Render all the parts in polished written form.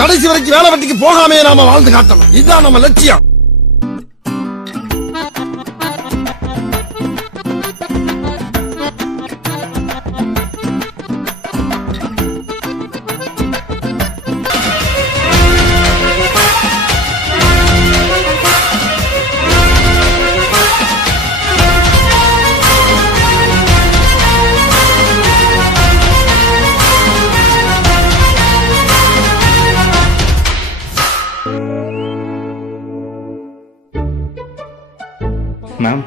கடைசி வரைக்கும் வேலை வெட்டிக்கு போகாமே நாம வாழ்ந்து காட்டணும். இதுதான் நம்ம லட்சியம். மேம்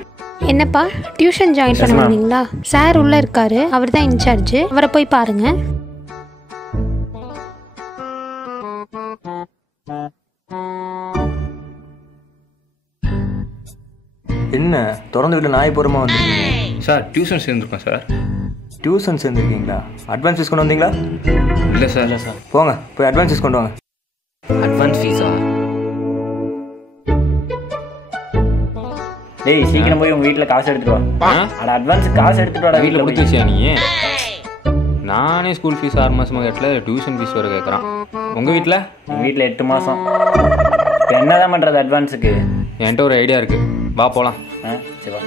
என்னப்பா டியூஷன் ஜாயின் பண்ண வந்தீங்களா? சார் உள்ள இருக்காரு, அவர் தான் இன்சார்ஜ். அவரை போய் பாருங்க. என்ன திறந்து விட்டு நாய் பூரமாக வந்துருக்கீங்க? சார் டியூஷன் சேர்ந்துருக்கோம் சார். டியூஷன் சேர்ந்துருக்கீங்களா? அட்வான்ஸ் ஃபீஸ் கொண்டு வந்தீங்களா? இல்லை சார். இல்லை சார். போங்க போய் அட்வான்ஸ் ஃபீஸ் கொண்டு வாங்க. அட்வான்ஸ் ஃபீஸா? டேய் சீக்கிரம் போய் உங்க வீட்ல காசு எடுத்துட்டு வா. அட அட்வான்ஸ் காசு எடுத்துட்டு வாடா. வீட்டில் கொடுத்து வச்சியா நீ? நானே ஸ்கூல் ஃபீஸ் 6 மாசமாக கேட்டல, டியூஷன் ஃபீஸ் வர கேட்குறான். உங்கள் வீட்டில்? உங்க வீட்ல 8 மாசம். இப்போ என்னதான் பண்றது அட்வான்ஸுக்கு? என்கிட்ட ஒரு ஐடியா இருக்குது, வா போகலாம். சரி வா.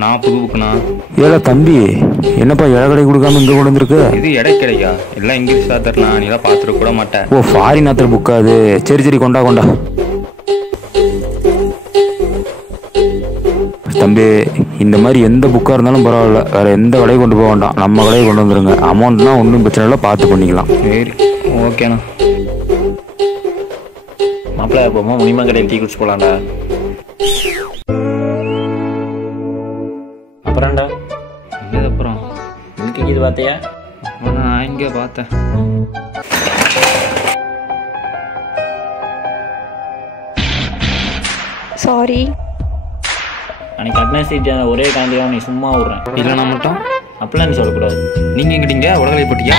நான் புது புக்குண்ணா. ஏடா தம்பி, என்னப்பா இழக்கடை கொடுக்காம இங்கே கொண்டு வந்துருக்கு? இது எடை கிடைக்கா, எல்லாம் இங்கிலீஷ் ஆத்தர்னா, நீ தான் பார்த்துருக்க கூட மாட்டேன். ஓ ஃபாரின் ஆத்தர் புக்கா அது? சரி சரி கொண்டா கொண்டா. தம்பி இந்த மாதிரி எந்த புக்காக இருந்தாலும் பரவாயில்ல, வேறு எந்த கடையை கொண்டு போக வேண்டாம், நம்ம கடையை கொண்டு வந்துருங்க. அமௌண்ட்னா ஒன்றும் பிரச்சனை இல்லை, பார்த்து பண்ணிக்கலாம். சரி ஓகேண்ணா. மாப்பிள்ள போமா முனிமா கடையில் டீ குடிச்சு போலாம்டா. அப்புறம்டா என்னது அப்புறம்? மில்கி இது பார்த்தியா? நான் இங்கே பார்த்தேன். சாரி. அன்னைக்கு அட்வான்ஸ் சீட் ஒரே காந்தியாக நீ சும்மா விட்றேன். இல்லைனா மட்டும் அப்படிலாம் நீ சொல்லக்கூடாது. நீங்கள் எங்கிட்டீங்க உலகளை போட்டியா?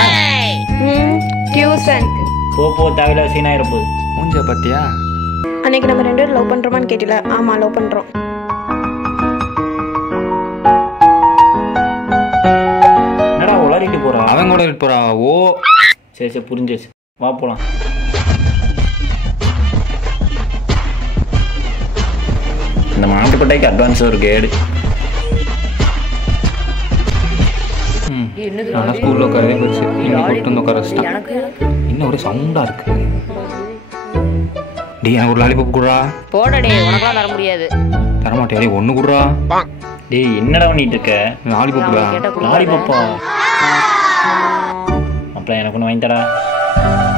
டியூஷன் போ தேவையில்ல சீனாயிர போகுது. மூஞ்ச பார்த்தியா? அன்னைக்கு நம்ம 2 பேரும் லவ் பண்றோமான்னு கேட்டில? ஆமா லவ் பண்றோம். என்னடா உளறிட்டு போறா? அவன் கூட போறா. ஓ சரி சரி புரிஞ்சிச்சு, வா போலாம். இந்த மாட்டுக்கொட்டைக்கு அட்வான்ஸ் ஒரு கேடு. நான் ஸ்கூலில் உட்காரவே போச்சு, இன்னைக்கு கூப்பிட்டு வந்து உட்கார வச்சிட்டேன். இன்னும் ஒரே சவுண்டாக இருக்கு. டே எனக்கு ஒரு லாலிபப் குடுறா. போடா உனக்கெல்லாம் தர முடியாது. தரமாட்டியா? டே ஒன்று குடுறா. டேய் என்னடா பண்ணிட்டு இருக்க? லாலிபப் குடுறா. லாலிபப்பா? அப்புறம் எனக்கு ஒன்று வாங்கி தரா.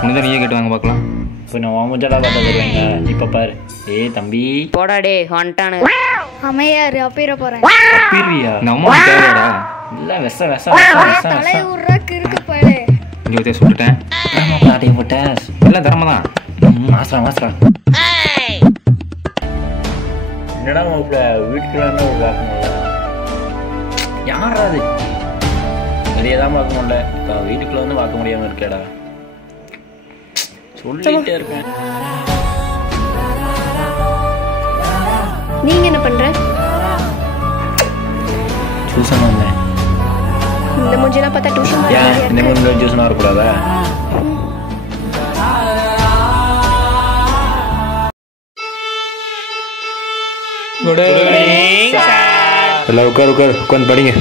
உனதான் நீயே கேட்டு வாங்க பார்க்கலாம். இப்போ நான் வாமுஜாடா பார்த்தா தருவாங்க. இப்போ பாரு. ஏய் தம்பி போடா வந்துட்டானு. அமையாரு அப்பீர போறேன். பீரியா? இந்த அம்மா தேவையாடா? இல்லை விஷம் தலைய உருக்கு இருக்கு பாரு. இங்கே வச்சே சொல்லிட்டேன். ஆட்டையை போட்ட எல்லாம் தரமா தான். மாசரா என்னடா மாப்பிள்ள வீட்டுக்குள்ள ஒரு பார்க்க முடியல. யாரா அது? வெளியே தான் பார்க்க முடியல, இப்போ வீட்டுக்குள்ள வந்து பார்க்க முடியாம இருக்கேடா. சொல்லிட்டே இருக்கேன். நீங்க என்ன பண்ற? டியூஷன் வந்தேன். இந்த மூஞ்சிலாம் பார்த்தா டியூஷன் ஏன் இந்த மூணு டியூஷன் வரக்கூடாதா? எல்லாம் உட்காந்து படிங்க.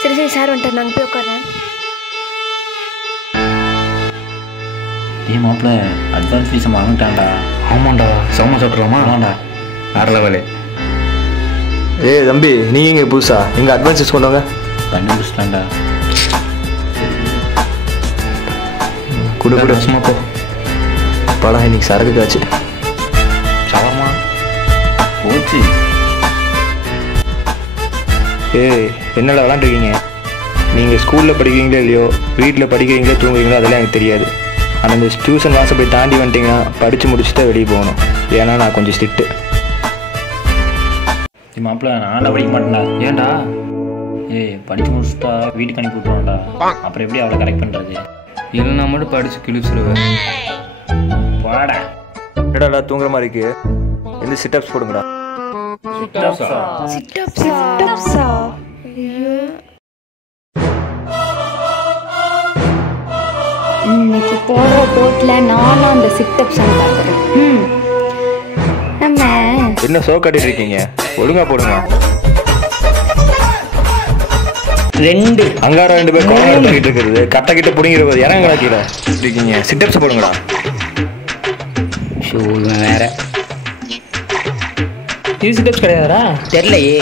சரி சரி சார் வந்துட்டார், நாங்கள் போய் உட்கார்றேன். ஏன் மாப்பிள்ள அட்வான்ஸ் ஃபீஸ் வாங்கிட்டான்டா. ஆமாண்டா, சமமா சாப்பிட்றோமா? ஆமாண்டா. வேற லெவலு. ஏய் தம்பி, நீங்கள் இங்கே புதுசா? எங்கள் அட்வான்ஸ் ஃபீஸ் கொண்டு வாங்க. பண்ணி முடிச்சிட்டான்டா. குடு சும்மா போ. படம் இன்னைக்கு சரக்கு காய்ச்சி ஷவர்மா போச்சு. ஏய் என்னடா விளாண்டுருக்கீங்க? நீங்கள் ஸ்கூலில் படிக்கிறீங்களோ இல்லையோ, வீட்டில் படிக்கிறீங்களோ தூங்குறீங்களோ அதெல்லாம் எனக்கு தெரியாது. ஆனால் இந்த டியூஷன் வாசல் போய் தாண்டி வந்துட்டிங்கன்னா படித்து முடிச்சுட்டு வெளியே போகணும். ஏன்னா நான் கொஞ்சம் ஸ்ட்ரிக்ட்டு. மாப்பிள்ள நான்லாம் படிக்க மாட்டேன்டா. ஏன்டா? படித்து முடிச்சுட்டா வீட்டுக்கு அனுப்பி விட்ருவான்டா. அப்புறம் எப்படி அவளை கரெக்ட் பண்ணுறது? இல்லைனா மட்டும் படித்து கிழிச்சிருவேன். வாடா. என்னடா தூங்குற மாதிரி இருக்கு? எந்த சிட்டப்ஸ் போடுங்கடா. இன்னைக்கு போடுற போட்டில் நானும் அந்த சிட்டப்ஸ் பார்க்குறேன். நம்ம என்ன சோ காட்டிட்டு இருக்கீங்க? ஒழுங்கா போடுங்க. 2 அங்கார 2 பேர் கார்னர் பண்ணிட்டு இருக்குது. கட்ட கிட்ட புடிங்கிற இறங்கடா கீழே இருக்கீங்க. சிட்டப்ஸ் போடுங்கடா. ஷூ வேற. இது சிட்டப்ஸ் கிடையாதுடா. தெரியலையே,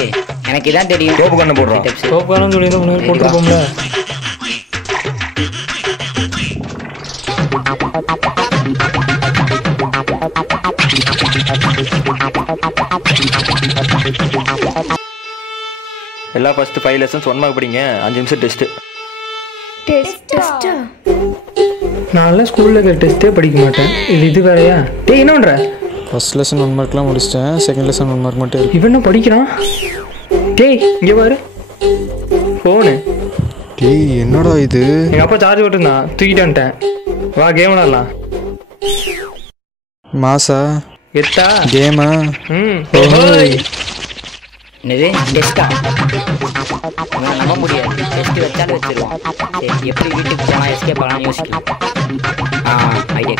எனக்கு இதான் தெரியும். டோப்பு கண்ணு போடுறோம். சோப்பாலும் சொல்லி தான் போட்டுருப்போம்ல. எல்லா ஃபர்ஸ்ட் 5 லெசன்ஸ் 1 மார்க் படிங்க. 5 நிமிஷம் டெஸ்ட்டு. நான் ஸ்கூலில் இருக்கிற டெஸ்ட்டே படிக்க மாட்டேன். இது வேறையா? டேய் என்ன பண்ணுற? ஃபர்ஸ்ட் லெசன் 1 மார்க்லாம் முடிச்சிட்டேன். செகண்ட் லெசன் 1 மார்க் மட்டும் இருக்கு. இவன் என்ன படிக்கிறான்? டேய் இங்கே பாரு ஃபோனு. டேய் என்னடா இது? எங்கள் அப்பா சார்ஜ் போட்டுருந்தான், தூக்கிட்டு வந்துட்டேன். வா கேம் விளாட்லாம். மாசா எத்தா கேமா? என்னது டெஸ்டா? நம்ப முடியாது. டெஸ்ட் வச்சாலும் வச்சிருவோம். சரி, எப்படி வீட்டுக்கு போனால் எஸ்கேப் ஆகலாம் யோசிக்கலாம். ஐடியா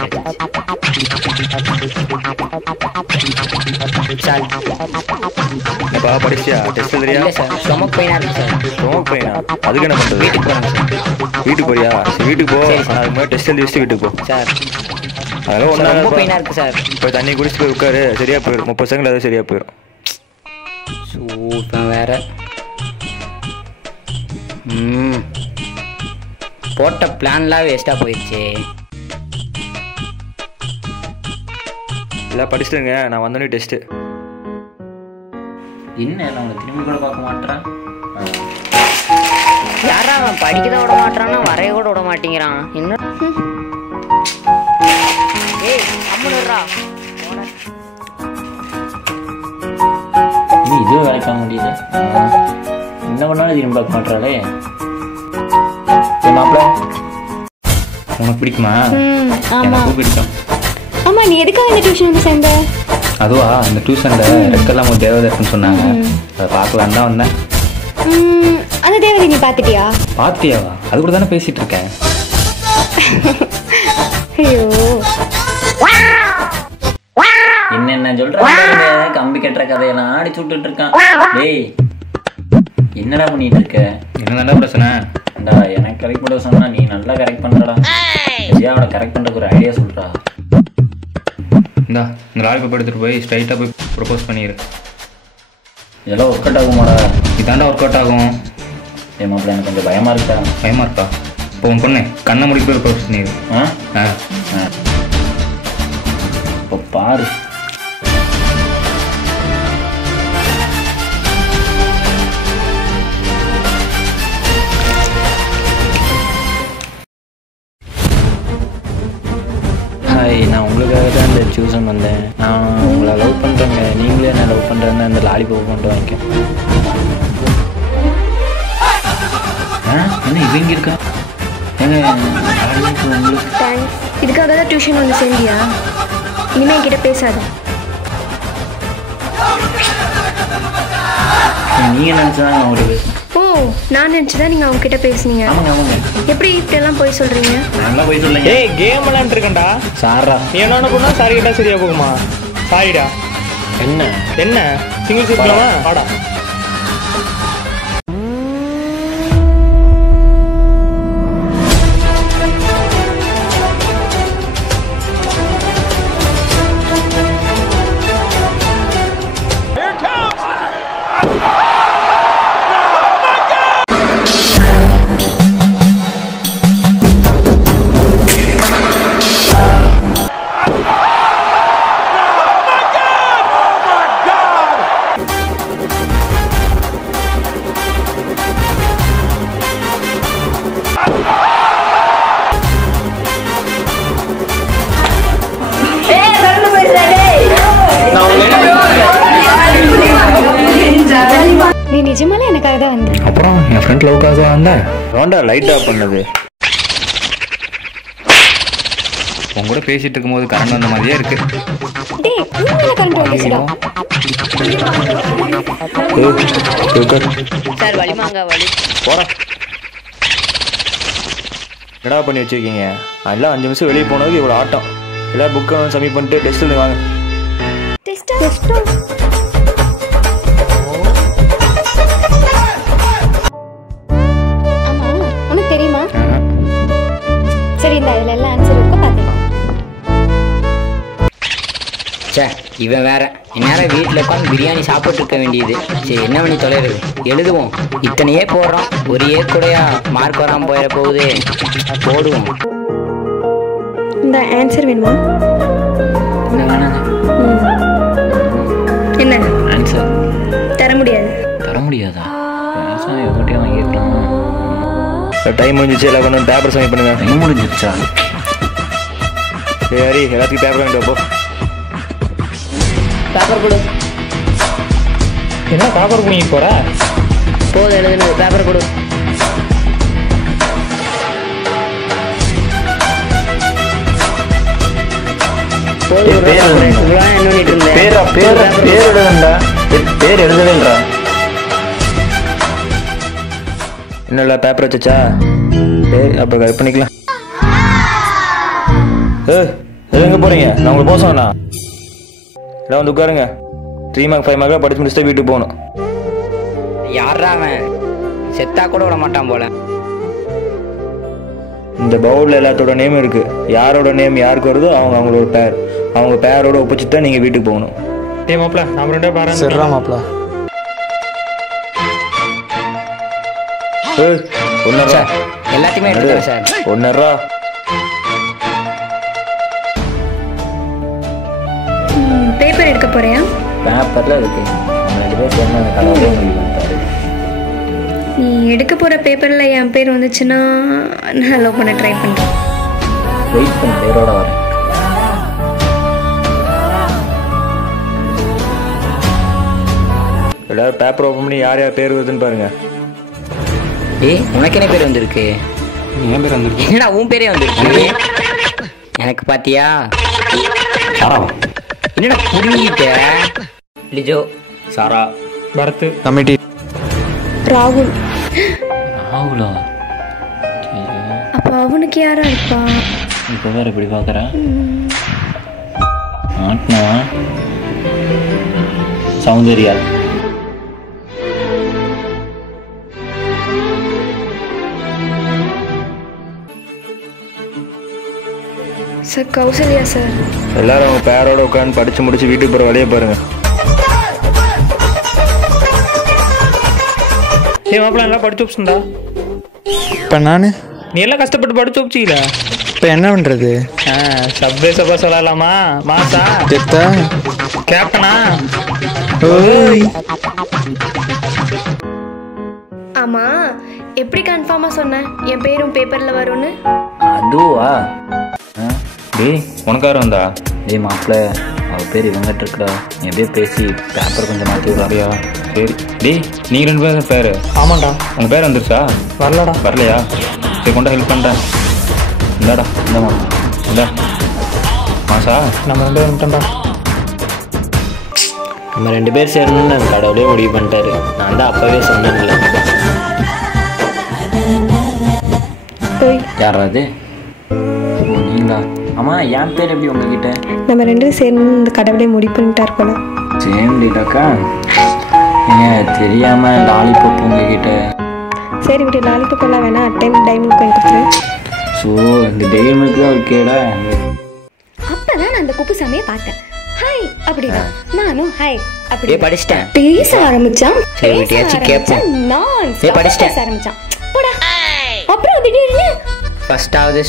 என்னப்பா படிச்சியா? டெஸ்ட் தெரியா? இல்லை சார், ஸ்டொமக் பெயினாக இருக்குது சார். ஸ்டொமக் பெயினா? அதுக்கு என்ன பண்ணுறது? வீட்டுக்கு போகிறேன் சார். வீட்டுக்கு போறியா? சரி வீட்டுக்கு போ. நான் அதுக்கு முன்னாடி டெஸ்ட் எழுதி வச்சுட்டு வீட்டுக்கு போ. சார் அதெல்லாம் ஒன்றா ரொம்ப பெயினாக இருக்குது சார். இப்போ தண்ணி குடிச்சு போய் உட்காரு, சரியா போயிடும். 30 செகண்ட் அது சரியா போயிடும். சூப்பர் வேற. போட்ட பிளான்லாம் வேஸ்ட்டாக போயிடுச்சு. எல்லாம் படிச்சுட்டுங்க. நான் வந்தோடனே டெஸ்ட்டு. என்ன நான் உங்களை திரும்பி கூட பார்க்க மாட்டேறேன். யாரா அவன் படிக்க தான் விட மாட்டான்னா வரைய கூட விட மாட்டேங்கிறான். என்ன அம்முடுறா இன்னும் இதுவே வேலைக்காக முடியுது. என்ன பண்ணாலும் திரும்பி பார்க்க மாட்டாளே. மாப்பிள்ள உனக்கு பிடிக்குமா? எனக்கு பிடிக்கும். ஆமா, நீ எதுக்காக இந்த டியூஷன் வந்து சேர்ந்த? அதுவா, அந்த டியூஷனில் ரெக்கெல்லாம் ஒரு தேவதை இருக்குன்னு சொன்னாங்க. அதை பார்க்கலாம் தான் வந்தேன். அந்த தேவதை நீ பார்த்துட்டியா? பார்த்தியாவா? அது கூட தானே பேசிகிட்டு இருக்கேன். ஐயோ என்னென்ன சொல்கிறேன்? கம்பி கட்டுற கதையெல்லாம் அடிச்சு விட்டுட்டு இருக்கான். டேய் என்னடா பண்ணிட்டு இருக்க? என்னதான்டா பிரச்சனை? எனக்கு கரெக்ட் பண்ண சொன்னா நீ நல்லா கரெக்ட் பண்றடா. அவனை கரெக்ட் பண்றதுக்கு ஒரு ஐடியா சொல்றா. இந்தா இந்த லாலிபாப் எடுத்துகிட்டு போய் ஸ்ட்ரைட்டாக போய் ப்ரொப்போஸ் பண்ணிடு. இதெல்லாம் ஒர்க் அவுட் ஆகுமாடா? இதாண்டா ஒர்க் அவுட் ஆகும். மாப்பிள்ள எனக்கு கொஞ்சம் பயமா இருக்கா? பயமா இருக்கா? இப்போ உன் பொண்ணு கண்ணை முடிக்க போய் ப்ரொப்போஸ் பண்ணிடு. இப்போ பாரு. ஹாய், நான் உங்களுக்காக தான் இந்த டியூஷன் வந்தேன். நான் உங்களை லவ் பண்ணுறேங்க. நீங்களே என்ன லவ் பண்ணுறேன்னு அந்த லாலிபாப் கொண்டு வாங்கிக்க. என்ன இவங்க இருக்கா? ஏங்க உங்களுக்கு தேங்க்ஸ். இதுக்காக தான் டியூஷன் வந்து சேர்ந்தியா? இனிமேல் என்கிட்ட பேசாத. நீங்கள் நினச்சதான் நான் ஒரு ஓ, நான் நினச்சிதான் நீங்கள் அவங்க கிட்ட பேசுனீங்க. ஆமாங்க ஆமாங்க. எப்படி இப்படியெல்லாம் போய் சொல்கிறீங்க? நல்லா போய் சொல்லுங்க. ஏய் கேம் விளாண்டுருக்கேன்டா. சாரா நீ என்ன பண்ணா சாரி கேட்டா சரியா போகுமா? சாரிடா. என்ன என்ன சிங்கிள் சீட்லாமா? வாடா. அப்புறம் என் ஃப்ரெண்ட் லவ்க்காக வந்தேன். ரோண்டா லைட் ஆஃப் பண்ணது. உங்க கூட பேசிட்டு இருக்கும்போது கரண்ட் வந்த மாதிரியே இருக்கு. டேய் உள்ள கரண்ட் வந்துச்சுடா. சார் வலிமாங்க வலி. போடா. என்னடா பண்ணி வச்சிருக்கீங்க? எல்லாம் 5 நிமிஷம் வெளியே போனதுக்கு இவ்வளோ ஆட்டம். எல்லாம் புக்கை சப்மிட் பண்ணிட்டு டெஸ்ட் எழுதி வாங்க. டெஸ்டா ஆமா உனக்கு தெரியுமா? சரி இந்த இதுல எல்லாம் ஆன்சர் இருக்கு பாத்துக்கலாம். சே இவன் வேற இந்நேரம் வீட்டில் உட்காந்து பிரியாணி சாப்பிட்டு இருக்க வேண்டியது. சரி என்ன பண்ணி தொலைறது, எழுதுவோம். இத்தனையே போடுறோம், ஒரு கூடயா மார்க் வராமல் போயிட போகுது. போடுவோம். இந்த ஆன்சர் வேணுமா? என்ன வேணாங்க? என்ன ஆன்சர் தர முடியாது. தர முடியாதா? எவ்வளோ வாங்கியிருக்கலாமா? டைம் முடிஞ்சிச்சு. எல்லாம் கொண்டு பேப்பர் சப்மிட் பண்ணுங்க. டைம் முடிஞ்சிருச்சா? சரி எல்லாத்துக்கும் பேப்பர் வாங்கிட்டு போ. பேப்பர் கொடு. என்ன பேப்பர் பண்ணிட்டு போற? போது எழுதுனது பேப்பர் கொடு. பேர் எழுதவேன்றா. என்னல்ல பேப்பர் வச்சா அப்ப கட் பண்ணிக்கலாம். எங்க போறீங்க? நான் உங்களுக்கு போக சொன்னா எல்லாம் வந்து உட்காருங்க. 3 மார்க் 5 மார்க் படிச்சு முடிச்சுட்டு வீட்டுக்கு போகணும். யாரா அவன்? செத்தா கூட விட மாட்டான் போல. இந்த பவுலில் எல்லாத்தோட நேம் இருக்கு. யாரோட நேம் யாருக்கு வருதோ அவங்களோட பேர். அவங்க பேரோட ஒப்பிச்சு தான் நீங்கள் வீட்டுக்கு போகணும். டேய் மாப்ள நம்ம ரெண்டே பாரு. சரிடா மாப்ள. ஒன்னரா எல்லாத்தையுமே எடுத்துக்கிறேன் சார். ஒன்னரா பேப்பர் எடுக்க போறியா? பேப்பரில் இருக்கு. நம்ம 2 பேர் சேர்ந்து அந்த கலவரே முடிவு பண்ணிட்டாரு. நீ எடுக்க போற பேப்பர்ல என் பேர் வந்துச்சுன்னா நான் லவ் பண்ண ட்ரை பண்றேன். வெயிட் பண்ண பேரோட வரேன். எல்லாரும் பேப்பர் ஓப்பன் பண்ணி யார் யார் பேர் வருதுன்னு பாருங்க. ஏய் உனக்கு என்ன பேர் வந்திருக்கு? என் பேர் வந்துருக்கு. என்னடா உன் பேரே வந்திருக்கு? எனக்கு பாத்தியா? என்னடா புரிஞ்சிட்ட? லிஜோ, சாரா, பரத், கமிட்டி, ராகுல். ராகுலா? அப்ப அவனுக்கு யாரா இருப்பா? இப்போ வேற இப்படி பார்க்குறேன். ஆட்னா சௌந்தர்யா. Sir Kausalya sir. எல்லாரும் அவங்க பேரோட உட்காந்து படிச்சு முடிச்சு வீட்டுக்கு போகிற வழியை பாருங்க. ஏய் மாப்பிள்ள எல்லாம் படிச்சு வச்சுருந்தா? இப்போ நான் நீ எல்லாம் கஷ்டப்பட்டு படிச்சு வச்சுக்கல. இப்போ என்ன பண்ணுறது? சப்வே சபா சொல்லலாமா? மாசா ஜெத்தா கேப்டனா? ஓய் ஆமா எப்படி கன்ஃபார்மா சொன்னேன் என் பேரும் பேப்பர்ல வரும்னு? அதுவா? டேய் உனக்கார வந்தா? டேய் மாப்பிள்ள அவள் பேர் இவங்கிட்ட இருக்குடா. நீ எப்படியே பேசி பேப்பர் கொஞ்சம் மாற்றி விடாதியா? சரி டேய் நீங்கள் 2 பேரும் பேர். ஆமாண்டா. உங்கள் பேர் வந்துருச்சா? வரலடா. வரலையா? சரி கொண்டா ஹெல்ப் பண்ணுறேன். இந்தாடா இந்தமா இந்தா மாசா நம்ம 2 பேரும் விட்டோம்டா. நம்ம 2 பேர் சேரணும்னு அந்த கடவுளே முடிவு பண்ணிட்டாரு. நான் தான் அப்பவே சொன்னேன்ல. யாராவது? நீங்களா? ஆமாம் என் பேர் எப்படி உங்ககிட்ட? நம்ம 2 சேர்ந்து இந்த கடவுளே முடிவு பண்ணிட்டார் போல. சேம்டிடாக்கா. ஏன் தெரியாமல் லாலிபப் உங்ககிட்ட? சரி விட்டு லாலிபப் எல்லாம் வேணா டைம் டைமிங் வாங்கி கொடுத்துரு. ஸோ இந்த டைமுக்கு தான் ஒரு கேடா. அப்பதான் நான் அந்த குப்புசாமியை பார்த்தேன். ஹாய் அப்படின்னா நானும் ஹாய் அப்படி படிச்சிட்டேன். பேச ஆரம்பிச்சான். சரி, விட்டியாச்சும் கேட்போம். படிச்சிட்டேன். பேச ஆரம்பிச்சான். போடா. அப்புறம் திடீர்னு ஃபர்ஸ்டாவது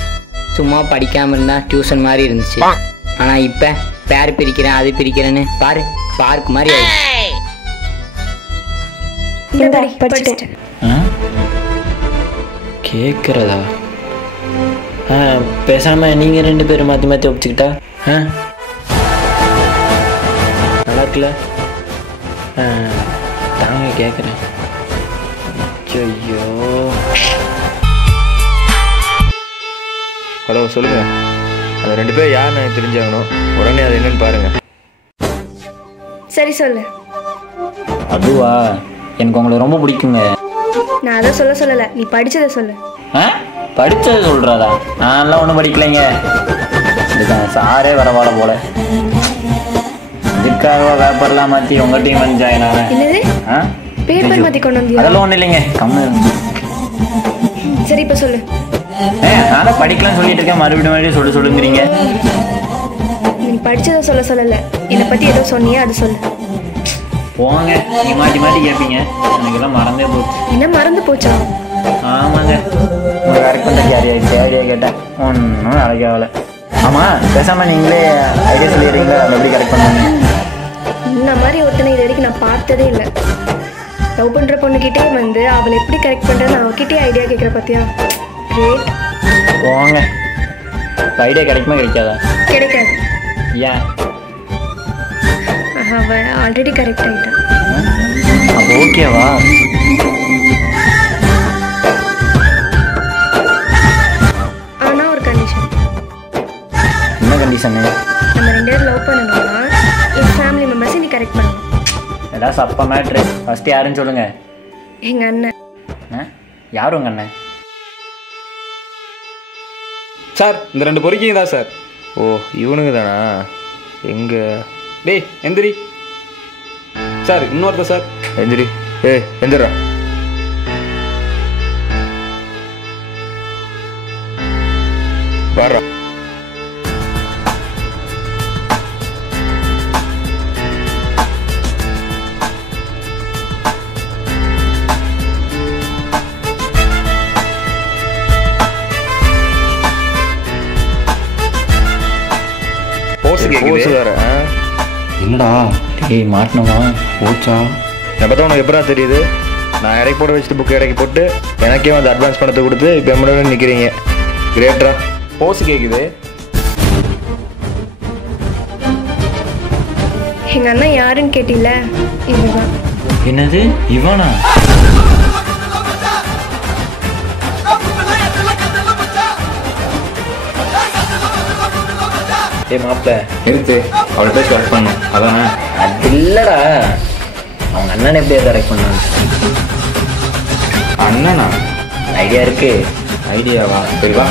சும்மா படிக்காம இருந்தா டியூஷன் மாதிரி இருந்துச்சு. ஆனா இப்ப பேர் பிரிக்கிறேன் அது பிரிக்கிறேன்னு பாரு பார்க் மாதிரி ஆயிடுச்சு. படிச்சிட்டேன். கேட்குறதா? பேசாம நீங்க 2 பேரும் மாற்றி மாற்றி ஒப்பிச்சுக்கிட்டா நல்லா இருக்குல்ல? தாங்க கேட்குறேன். ஐயோ. ஹலோ சொல்லுங்க. அந்த 2 பேர் யாருன்னு எனக்கு தெரிஞ்சாகணும். உடனே அது என்னன்னு பாருங்க. சரி சொல்லு. அதுவா, எனக்கு உங்களை ரொம்ப பிடிக்குங்க. நான் அதை சொல்லலை, நீ படிச்சதை சொல்லு. படித்தது சொல்கிறதா? நான்லாம் ஒன்றும் படிக்கலைங்க. இதுதான் சாரே வரவாட போல. இதுக்காக பேப்பர்லாம் மாற்றி உங்கள் டீம் வந்து ஜாயின் ஆனேன். என்னது? பேப்பர் மாற்றி கொண்டு வந்தியா? அதெல்லாம் ஒன்றும் இல்லைங்க, கம்மி. சரி இப்போ சொல்லு. நானும் படிக்கலாம்னு சொல்லிட்டு இருக்கேன், மறுபடியும் சொல்லுங்கிறீங்க. நீ படிச்சதை சொல்லலை, என்னை பற்றி ஏதோ சொன்னியா அது சொல்லு. போங்க, நீ மாற்றி கேட்பீங்க. எனக்கெல்லாம் மறந்தே போச்சு. என்ன மறந்து போச்சா? ஆமாங்க, உங்களை கரெக்ட் பண்ணுறதுக்கு ஐடியா கேட்டேன், ஒன்றும் அழகே ஆகலை. ஆமாம், பேசாமல் நீங்களே ஐடியா சொல்லிடுறீங்களா? அதை எப்படி கரெக்ட் பண்ணுங்க? இந்த மாதிரி ஒருத்தனை இது வரைக்கும் நான் பார்த்ததே இல்லை. லவ் பண்ணுற பொண்ணுக்கிட்டே வந்து அவளை எப்படி கரெக்ட் பண்ணுறேன்னு அவகிட்டே ஐடியா கேட்குற பார்த்தியா? கிரேட். போங்க, ஐடியா கிடைக்குமா கிடைக்காதா? கிடைக்காது. ஏன்? அவன் ஆல்ரெடி கரெக்ட் ஆகிட்டான். அப்போ ஓகேவா? ஆனால் ஒரு கண்டிஷன். என்ன கண்டிஷனு? நம்ம 2 பேரும் லவ் பண்ணணும்னா என் ஃபேமிலி மெம்பர்ஸை நீ கரெக்ட் பண்ணணும். ஏதாவது சப்பா மேட்ரு. ஃபஸ்ட்டு யாருன்னு சொல்லுங்கள். எங்கள் அண்ணன். யார் உங்கள் அண்ணன்? சார் இந்த 2 பொறுக்கிங்க தான் சார். ஓ இவனுங்க தானா? எங்கே? டேய் எந்திரி சார். இன்னொருத்த சார். எந்திரி. எந்திரா. வர்றா. போஸ் வேற. என்னடா டேய், மாட்டினமா போச்சா? எப்போ தான் உனக்கு எப்படா தெரியுது? நான் இறக்கி போட வச்சுட்டு புக் இறக்கி போட்டு எனக்கே வந்து அட்வான்ஸ் பணத்தை கொடுத்து இப்போ எம்மளவு நிற்கிறீங்க. கிரேட்ரா. போஸ் கேட்குது. எங்கள் அண்ணன் யாருன்னு கேட்டில? இவன். என்னது இவனா? ஏ மாப்பிள்ள நிறுத்து, அவளை பேசி கரெக்ட் பண்ணும். அதானே? அது இல்லைடா, அவங்க அண்ணன் எப்படி கரெக்ட் பண்ணாங்க? அண்ணனா? ஐடியா இருக்கு. ஐடியாவா? சரிவா.